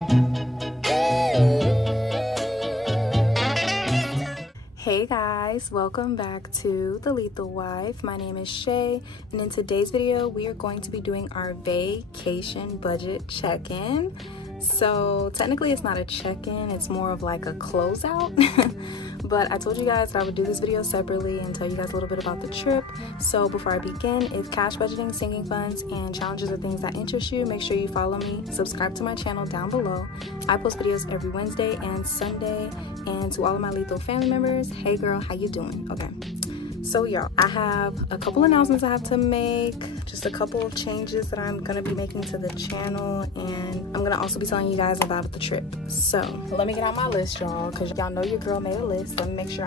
Hey guys, welcome back to The Lethal Wife. My name is Shay, and in today's video we are going to be doing our vacation budget check-in. So technically it's not a check-in, it's more of like a closeout. But I told you guys that I would do this video separately and tell you guys a little bit about the trip. So before I begin, if cash budgeting, sinking funds, and challenges are things that interest you, make sure you follow me, subscribe to my channel down below. I post videos every Wednesday and Sunday. And to all of my Lethal family members, hey girl, how you doing? Okay, so y'all, I have a couple announcements I have to make, just a couple of changes that I'm gonna be making to the channel, and I'm gonna also be telling you guys about the trip. So let me get out my list, y'all, because y'all know your girl made a list. Let me make sure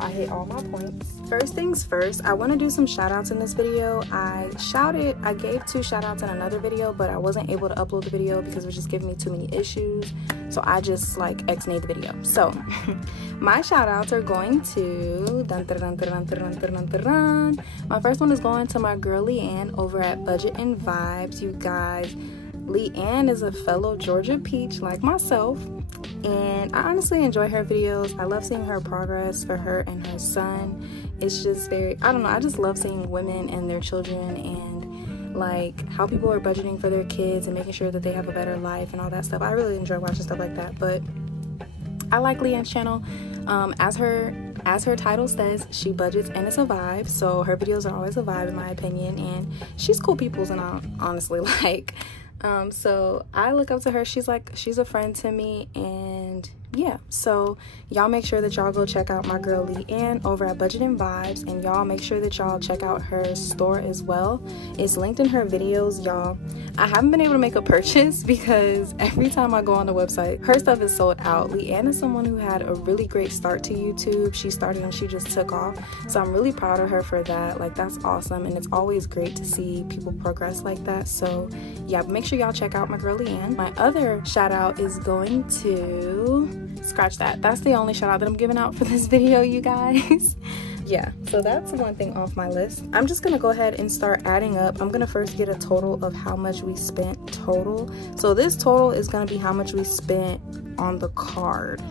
I hit all my points. First things first, I want to do some shout outs in this video. I gave 2 shout outs in another video, but I wasn't able to upload the video because it was just giving me too many issues, so I just like X-nayed the video. So my shout outs are going to my first one is going to my girl Leanne over at Budget and Vibes. You guys, Leanne is a fellow Georgia peach like myself, and I honestly enjoy her videos. I love seeing her progress for her and her son. It's just very, I don't know, I just love seeing women and their children and like how people are budgeting for their kids and making sure that they have a better life and all that stuff. I really enjoy watching stuff like that. But I like Leanne's channel. As her title says, she budgets and it's a vibe, so her videos are always a vibe in my opinion, and she's cool peoples, and I honestly like. So I look up to her. She's a friend to me, and yeah, so y'all make sure that y'all go check out my girl Leanne over at Budget and Vibes, and y'all make sure that y'all check out her store as well. It's linked in her videos, y'all. I haven't been able to make a purchase because every time I go on the website, her stuff is sold out. Leanne is someone who had a really great start to YouTube. She started and she just took off, so I'm really proud of her for that. Like, that's awesome, and it's always great to see people progress like that. So yeah, make sure y'all check out my girl Leanne. My other shout out is going to, scratch that, that's the only shout out that I'm giving out for this video, you guys. Yeah, so that's one thing off my list. I'm just gonna go ahead and start adding up. I'm gonna first get a total of how much we spent total. So this total is gonna be how much we spent on the card,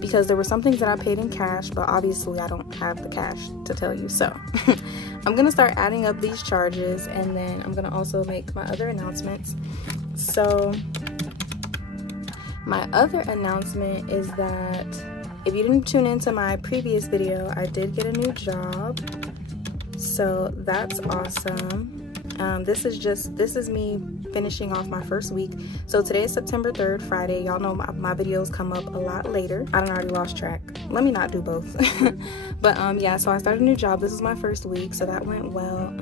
because there were some things that I paid in cash, but obviously I don't have the cash to tell you. So I'm gonna start adding up these charges, and then I'm gonna also make my other announcements. So my other announcement is that if you didn't tune into my previous video, I did get a new job, so that's awesome. This is me finishing off my first week. So today is September 3rd, Friday. Y'all know my videos come up a lot later. I done already lost track. Let me not do both. But yeah, so I started a new job. This is my first week, so that went well.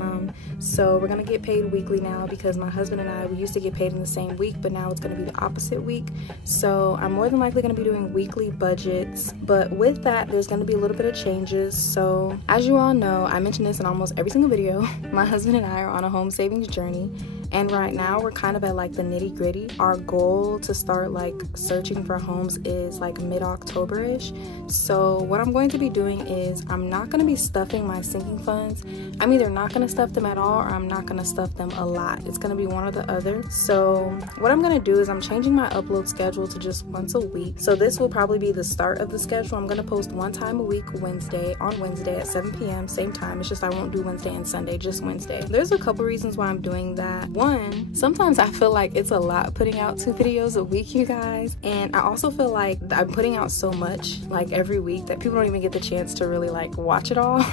So we're gonna get paid weekly now, because my husband and I, we used to get paid in the same week, but now it's gonna be the opposite week. So I'm more than likely gonna be doing weekly budgets, but with that, there's gonna be a little bit of changes. So as you all know, I mention this in almost every single video, my husband and I are on a home savings journey, and right now we're kind of at like the nitty-gritty. Our goal to start like searching for homes is like mid-October-ish. So what I'm going to be doing is I'm not going to be stuffing my sinking funds. I'm either not going to stuff them at all, or I'm not going to stuff them a lot. It's going to be one or the other. So what I'm going to do is I'm changing my upload schedule to just once a week. So this will probably be the start of the schedule. I'm going to post one time a week, on Wednesday at 7 p.m. same time. It's just I won't do Wednesday and Sunday, just Wednesday. There's a couple reasons why I'm doing that. One, sometimes I feel like it's a lot putting out 2 videos a week, you guys, and I also feel like I'm putting out so much like every week that people don't even get the chance to really like watch it all.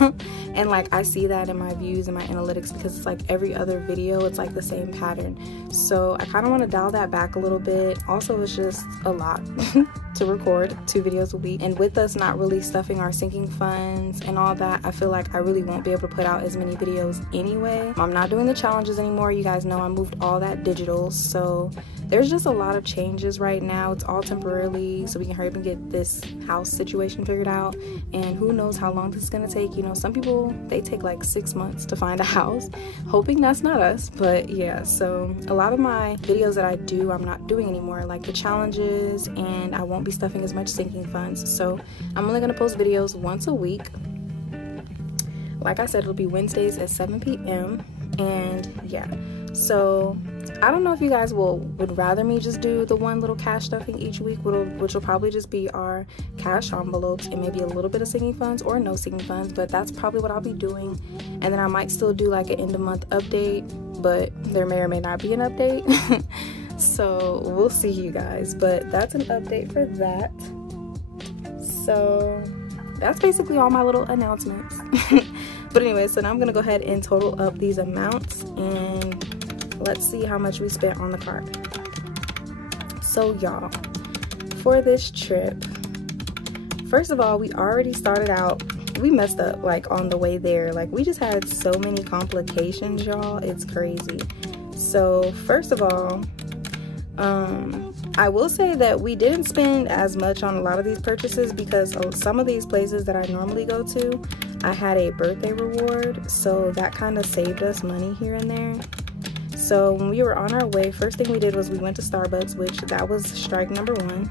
And like I see that in my views and my analytics, because it's like every other video it's like the same pattern. So I kind of want to dial that back a little bit. Also, it's just a lot to record 2 videos a week, and with us not really stuffing our sinking funds and all that, I feel like I really won't be able to put out as many videos anyway. I'm not doing the challenges anymore. You guys know I moved all that digital, so there's just a lot of changes right now. It's all temporarily, so we can hurry up and get this house situation figured out, and who knows how long this is gonna take. You know, some people, they take like 6 months to find a house, hoping that's not us. But yeah, so a lot of my videos that I do, I'm not doing anymore, like the challenges, and I won't be stuffing as much sinking funds. So I'm only gonna post videos once a week. Like I said, it'll be Wednesdays at 7 p.m. and yeah, so I don't know if you guys would rather me just do the one little cash stuffing each week, which will probably just be our cash envelopes and maybe a little bit of sinking funds or no sinking funds, but that's probably what I'll be doing. And then I might still do like an end of month update, but there may or may not be an update. So we'll see, you guys, but that's an update for that. So that's basically all my little announcements. But anyway, so now I'm gonna go ahead and total up these amounts and let's see how much we spent on the card. So y'all, for this trip, first of all, we already started out, we messed up like on the way there. Like we just had so many complications, y'all, it's crazy. So first of all, I will say that we didn't spend as much on a lot of these purchases because some of these places that I normally go to, I had a birthday reward, so that kind of saved us money here and there. So when we were on our way, first thing we did was we went to Starbucks, which that was strike number one.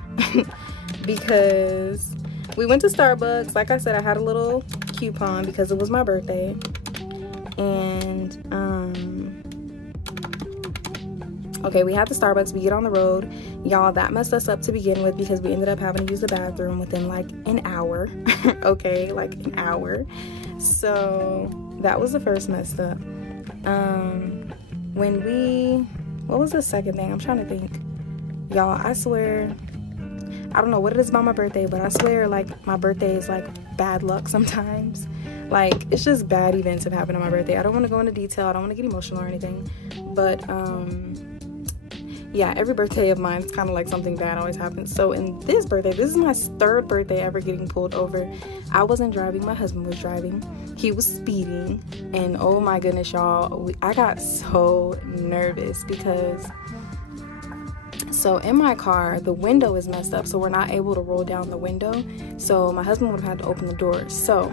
Because we went to Starbucks, like I said, I had a little coupon because it was my birthday. And okay, we had the Starbucks, we get on the road. Y'all, that messed us up to begin with because we ended up having to use the bathroom within like an hour. Okay, like an hour. So that was the first messed up. What was the second thing? I'm trying to think. Y'all, I swear, I don't know what it is about my birthday, but I swear like my birthday is like bad luck sometimes. Like it's just bad events have happened on my birthday. I don't want to go into detail, I don't want to get emotional or anything, but yeah, every birthday of mine, it's kind of like something bad always happens. So in this birthday, this is my third birthday ever getting pulled over. I wasn't driving, my husband was driving. He was speeding, and oh my goodness, y'all, I got so nervous because, so in my car, the window is messed up, so we're not able to roll down the window. So my husband would have had to open the door. So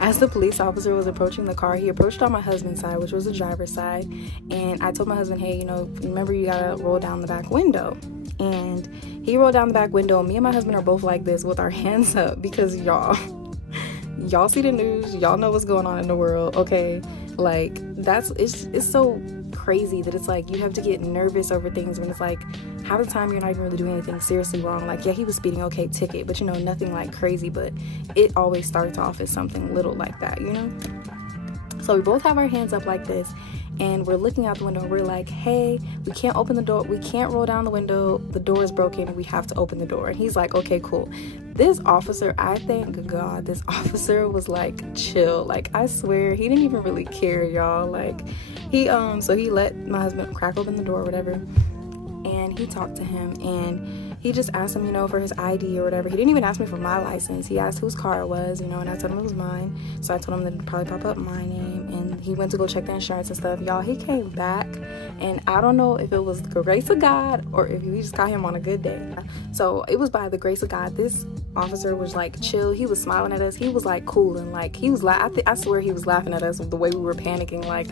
as the police officer was approaching the car, he approached on my husband's side, which was the driver's side, and I told my husband, hey, you know, remember you gotta roll down the back window. And he rolled down the back window, and me and my husband are both like this with our hands up because y'all see the news, y'all know what's going on in the world, okay? Like it's so crazy that it's like you have to get nervous over things when it's like half the time you're not even really doing anything seriously wrong. Like, yeah, he was speeding, okay, ticket, but you know, nothing like crazy, but it always starts off as something little like that, you know? So we both have our hands up like this, and we're looking out the window, and we're like, hey, we can't open the door, we can't roll down the window, the door is broken, we have to open the door. And he's like, okay, cool. This officer, I thank God this officer was like chill. Like, I swear he didn't even really care, y'all. Like, he so he let my husband crack open the door or whatever, and he talked to him, and he just asked him, you know, for his ID or whatever. He didn't even ask me for my license. He asked whose car it was, you know, and I told him it was mine. So I told him that it'd probably pop up my name, and he went to go check the insurance and stuff. Y'all, he came back, and I don't know if it was the grace of God or if we just got him on a good day. So it was by the grace of God. This officer was like chill. He was smiling at us. He was like cool, and like he was I swear he was laughing at us the way we were panicking, like,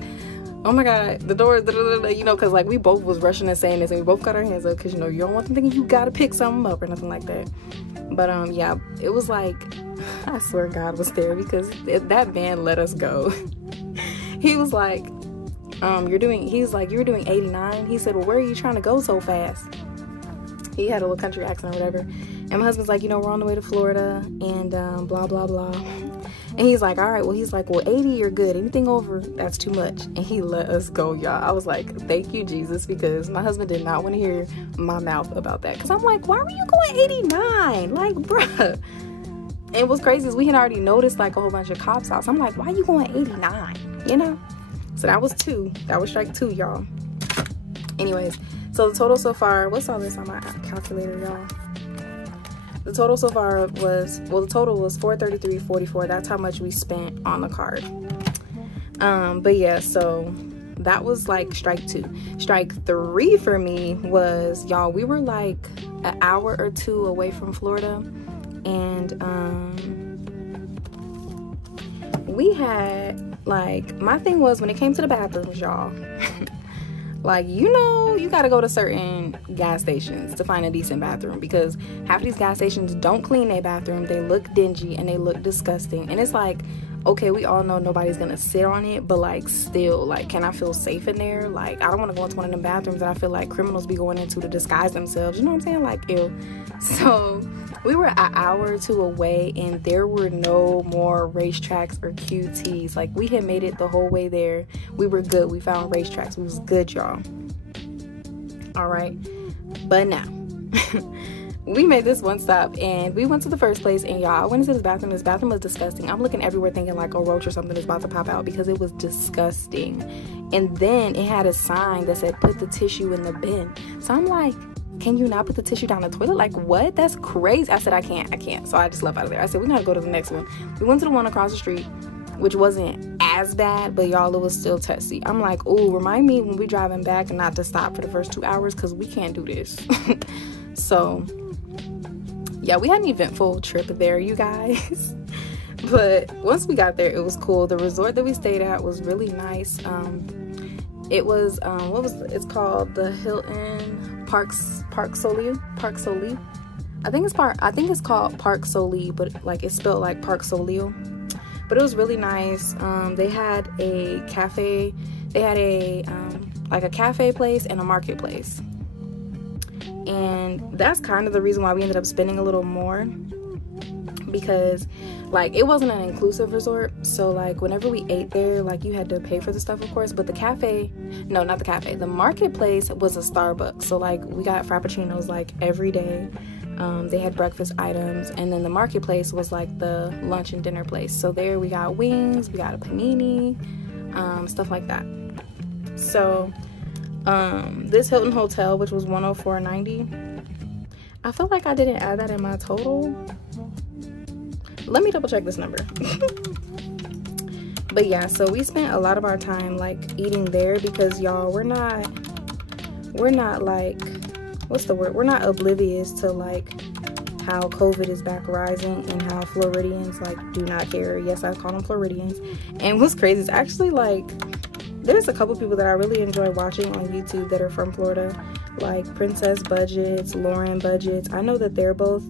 oh my God, the door, you know, because like we both was rushing and saying this, and we both got our hands up because, you know, you don't want them thinking you gotta pick something up or nothing like that. But yeah, it was like, I swear God was there because that man let us go. He was like, you were doing 89. He said, well, where are you trying to go so fast? He had a little country accent or whatever. And my husband's like, you know, we're on the way to Florida and blah, blah, blah. And he's like, all right, well, he's like, well, 80, you're good. Anything over, that's too much. And he let us go, y'all. I was like, thank you, Jesus, because my husband did not want to hear my mouth about that. Because I'm like, why were you going 89? Like, bruh. And what's crazy is we had already noticed, like, a whole bunch of cops out. So I'm like, why are you going 89? You know? So that was 2. That was strike 2, y'all. Anyways, so the total so far, what's all this on my calculator, y'all? The total so far was, well, the total was $433.44. That's how much we spent on the card. But yeah, so that was like strike 2. Strike 3 for me was, y'all, we were like an hour or 2 away from Florida, and we had, like, my thing was when it came to the bathrooms, y'all, like, you know, you gotta go to certain gas stations to find a decent bathroom, because half of these gas stations don't clean their bathroom. They look dingy and they look disgusting, and it's like, okay, we all know nobody's gonna sit on it, but like still, like, can I feel safe in there? Like, I don't want to go into one of them bathrooms that I feel like criminals be going into to disguise themselves, you know what I'm saying? Like, ew. So we were an hour or two away, and there were no more racetracks or QTs. Like, we had made it the whole way there. We were good. We found racetracks. We was good, y'all. All right, but now we made this one stop, and we went to the first place, and y'all, I went into this bathroom. This bathroom was disgusting. I'm looking everywhere thinking like a roach or something is about to pop out, because it was disgusting. And then it had a sign that said put the tissue in the bin. So I'm like, can you not put the tissue down the toilet? Like, what? That's crazy. I said, I can't. So I just left out of there. I said, we gotta go to the next one. We went to the one across the street, which wasn't as bad, but y'all, it was still testy. I'm like, ooh, remind me when we driving back not to stop for the first 2 hours, because we can't do this. So yeah, we had an eventful trip there, you guys. But once we got there, it was cool. The resort that we stayed at was really nice. It was it's called the Hilton Park Soleil. I think it's called Park Soleil, but like it's spelled like Park Soleil. But it was really nice. They had a cafe. They had a like a cafe place and a marketplace. And that's kind of the reason why we ended up spending a little more, because like it wasn't an inclusive resort. So like whenever we ate there, like you had to pay for the stuff, of course, but the marketplace was a Starbucks. So like we got frappuccinos like every day. They had breakfast items, and then the marketplace was like the lunch and dinner place. So there we got wings, we got a panini, stuff like that. So this Hilton hotel, which was $104.90, I feel like I didn't add that in my total. Let me double check this number. But yeah, so we spent a lot of our time like eating there, because y'all, we're not like, what's the word, we're not oblivious to like how COVID is back rising and how Floridians like do not care. Yes, I call them Floridians. And what's crazy is actually like there's a couple people that I really enjoy watching on YouTube that are from Florida, like Princess Budgets, Lauren Budgets. I know that they're both,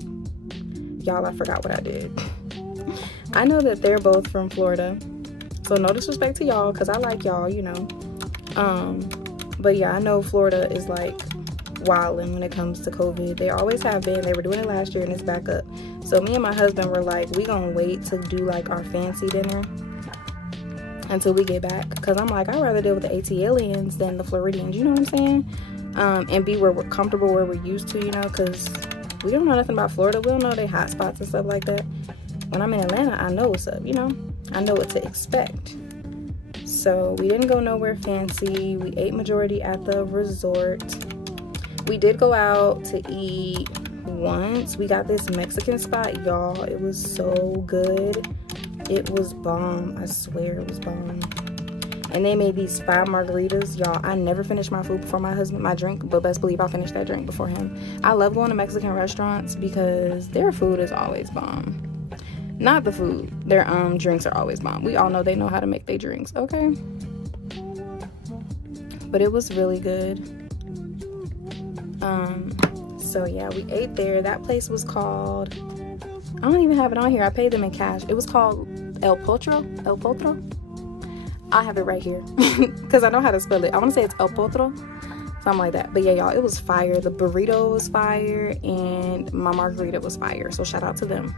y'all, I forgot what I did. I know that they're both from Florida, so no disrespect to y'all, because I like y'all, you know. But yeah, I know Florida is like wilding when it comes to COVID. They always have been. They were doing it last year, and it's back up. So me and my husband were like, we gonna wait to do like our fancy dinner until we get back, because I'm like, I'd rather deal with the ATLians than the Floridians, you know what I'm saying? And be where we're comfortable, where we're used to, you know, because we don't know nothing about Florida. We don't know their hot spots and stuff like that. When I'm in Atlanta, I know what's up, you know? I know what to expect. So we didn't go nowhere fancy. We ate majority at the resort. We did go out to eat once. We got this Mexican spot, y'all. It was so good. It was bomb. I swear it was bomb. And they made these 5 margaritas, y'all. I never finished my food before my drink, but best believe I finished that drink before him. I love going to Mexican restaurants because their food is always bomb. Not the food, their drinks are always bomb. We all know they know how to make their drinks, okay? But it was really good. So yeah, we ate there. That place was called, I don't even have it on here. I paid them in cash. It was called El Potro. I have it right here because I know how to spell it. I want to say it's El Potro, something like that. But yeah, y'all, it was fire. The burrito was fire, and my margarita was fire. So shout out to them.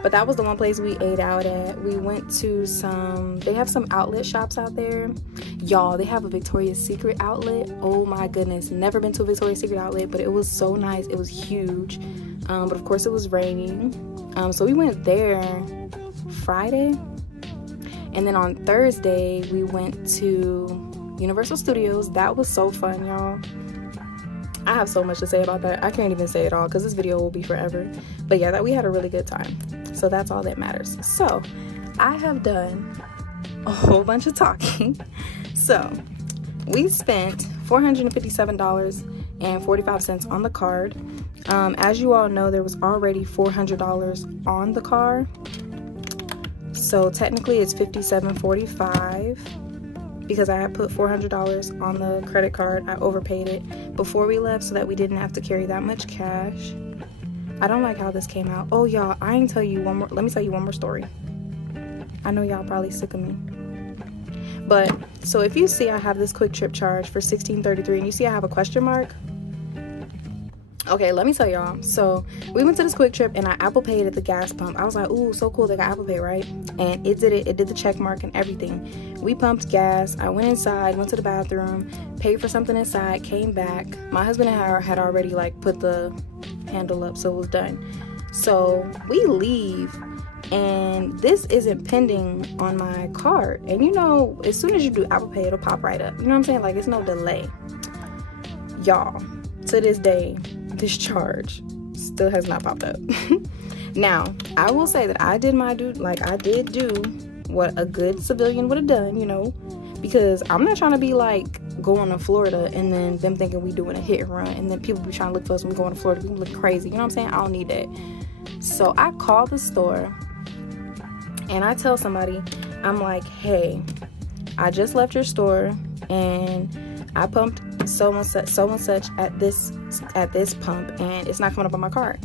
But that was the one place we ate out at. We went to they have some outlet shops out there. Y'all, they have a Victoria's Secret outlet. Oh my goodness. Never been to a Victoria's Secret outlet, but it was so nice. It was huge. But of course it was raining. So we went there Friday. And then on Thursday, we went to Universal Studios. That was so fun, y'all. I have so much to say about that. I can't even say it all because this video will be forever. But yeah, we had a really good time. So that's all that matters. So I have done a whole bunch of talking. So we spent $457.45 on the card. As you all know, there was already $400 on the car. So technically it's $57.45 because I had put $400 on the credit card. I overpaid it before we left so that we didn't have to carry that much cash. I don't like how this came out. Oh y'all, I ain't tell you one more. Let me tell you one more story. I know y'all probably sick of me. But so if you see I have this quick trip charge for $16.33 and you see I have a question mark, okay, let me tell y'all. So we went to this quick trip and I Apple Paid at the gas pump. I was like, ooh, so cool, they got Apple Pay, right? And it did the check mark and everything. We pumped gas. I went inside, went to the bathroom, paid for something inside, came back. My husband had already like put the handle up, so it was done. So we leave and this isn't pending on my card. And you know, as soon as you do Apple Pay, it'll pop right up. You know what I'm saying? Like, it's no delay. Y'all, to this day, this charge still has not popped up. Now, I will say that I did do what a good civilian would have done, you know, because I'm not trying to be like going to Florida and then them thinking we doing a hit and run and then people be trying to look for us when we going to Florida. People look crazy, you know what I'm saying? I don't need that. So I call the store and I tell somebody, I'm like, hey, I just left your store and I pumped so and such at this pump and it's not coming up on my card.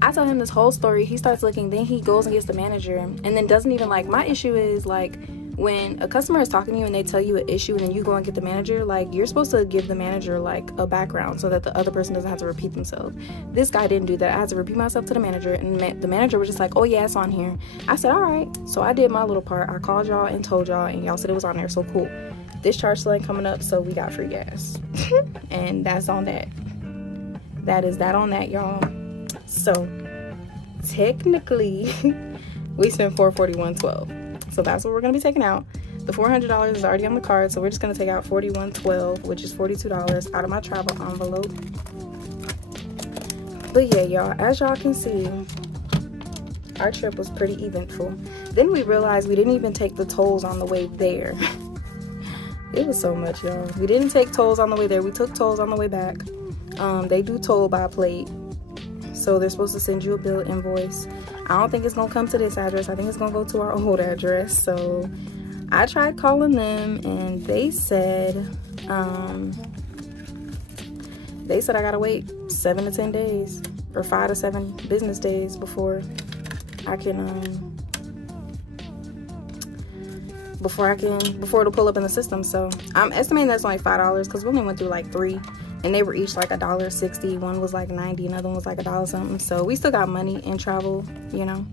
I tell him this whole story. He starts looking, then he goes and gets the manager and then doesn't even, like, my issue is like when a customer is talking to you and they tell you an issue and then you go and get the manager, like, you're supposed to give the manager like a background so that the other person doesn't have to repeat themselves. This guy didn't do that. I had to repeat myself to the manager and the manager was just like, oh yeah, it's on here. I said, all right. So I did my little part. I called y'all and told y'all and y'all said it was on there, so cool. This charge still ain't coming up, so we got free gas. And that's on that. That is that on that, y'all. So technically we spent $441.12. So that's what we're gonna be taking out. The $400 is already on the card, so we're just gonna take out $41.12, which is $42 out of my travel envelope. But yeah, y'all, as y'all can see, our trip was pretty eventful. Then we realized we didn't even take the tolls on the way there. It was so much, y'all. We didn't take tolls on the way there. We took tolls on the way back. They do toll by plate, so they're supposed to send you a bill invoice. I don't think it's gonna come to this address. I think it's gonna go to our old address. So I tried calling them and they said I gotta wait 7 to 10 days or 5 to 7 business days before I can before it'll pull up in the system. So I'm estimating that's only $5 because we only went through like 3 and they were each like $1.60. One was like 90, another one was like $1 something. So we still got money in travel, you know.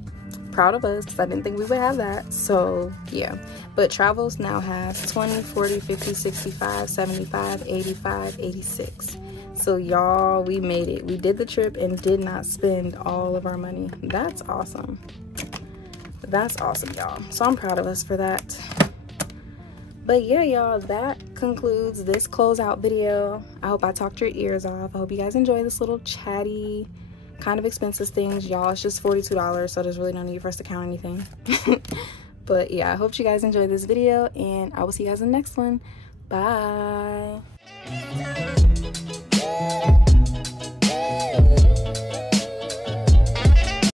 Proud of us because I didn't think we would have that. So yeah, but travels now have 20, 40, 50, 65, 75, 85, 86. So y'all, we made it. We did the trip and did not spend all of our money. That's awesome. That's awesome, y'all. So I'm proud of us for that. But yeah, y'all, that concludes this closeout video. I hope I talked your ears off. I hope you guys enjoy this little chatty, kind of expensive things. Y'all, it's just $42, so there's really no need for us to count anything. But yeah, I hope you guys enjoyed this video, and I will see you guys in the next one. Bye.